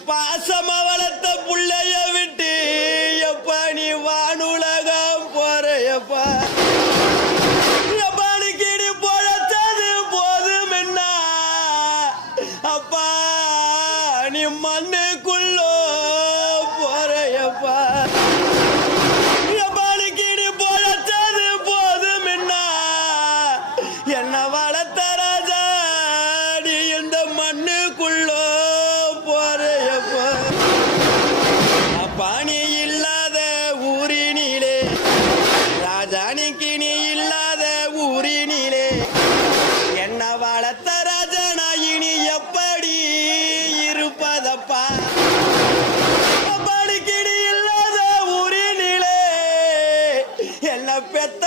பாசமா வளர்த்த புள்ளைய விட்டு எப்ப நீ வானுலகம் போறையப்பா எப்பானுக்கு பொழச்சது போதும் என்ன அப்பா நீ மண்ணுக்குள்ளோ போறையப்பா எப்பானுக்கு பொழச்சது போதும் என்ன என்ன வளர்த்த ராஜா நீ இந்த மண்ணுக்குள்ளோ பாணி இல்லாத ஊரினிலே ராஜானிக்கு நீ இல்லாத ஊரினிலே என்ன வளர்த்த ராஜனாயினி எப்படி இருப்பதப்பா பாணிக்கு நீ இல்லாத ஊரினிலே என்ன பெத்த